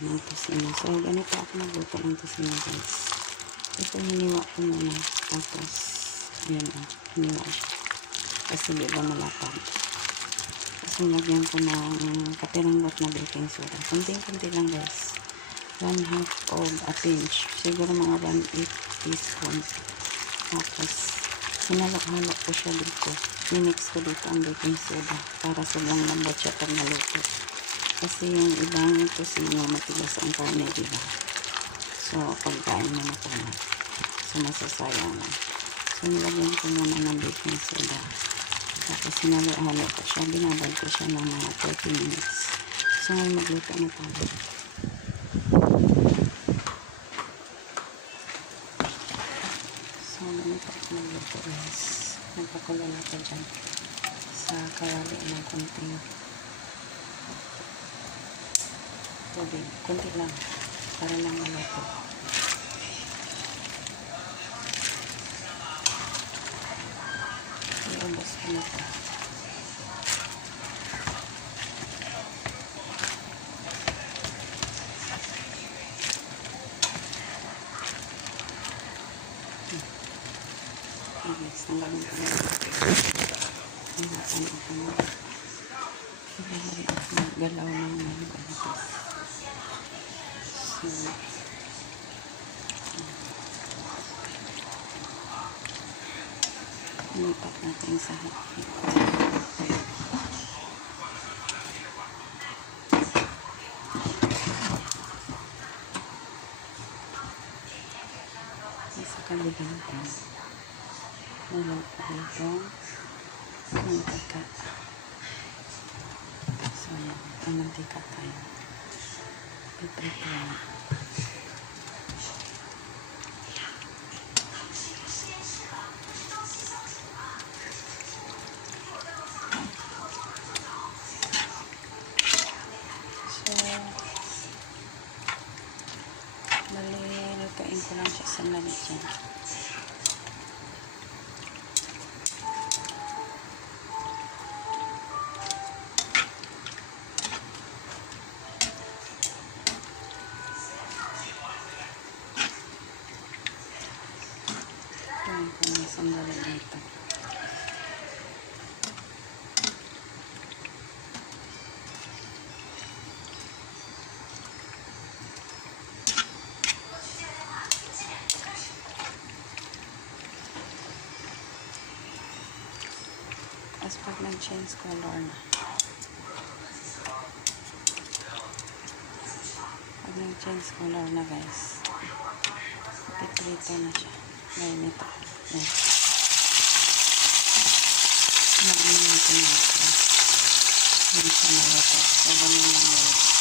ng tosino. So, ganito ako magluto ng tosino, guys. Ito, hiniwa ko muna. Tapos, ayan o, hiniwa siya. Kasi di ba malapad. Tapos, nilagyan ko ng kapiranggot na baking soda. Kunting-kunti lang, guys. 1/2 of a pinch. Siguro mga 1/8 teaspoon. Tapos, hinalo-halo ko siya dito. Minix ko dito ang baking soda para sobrang lambot siya pag naluto. Kasi yung ibang tosino, matigas ang karne, diba? So, pagkain na matulad. So, masasayangan. So, nilagyan ko muna ng baking soda. Tapos, hinalo-halo ko siya. Binabad ko siya ng mga 30 minutes. So, ngayon magluto na tayo. So, ganito ako magluto, guys. Nagpakulo na ko dyan sa kawali ng konting tubig. Kunti lang. Para lang maluto. Iubos ko na ito. Guys, tanggalin ko na ito. Hinapan ako mo. Hihari ako maggalaw ng mga so, inipat natin sa hati. Sa kabilang ko, nalog ko dito mantika. So, yan. Ang mantika tayo. Iprepare. Lutuin ko lang siya sa lalagyan. Lutuin ko lang sa lalagyan ito. As pag nag-change color na. Pag nag-change color na, guys. Piprito na siya. Ngayon ito. Ayan. Nainin natin natin. Ayan siya na ito. So, ganun lang, guys.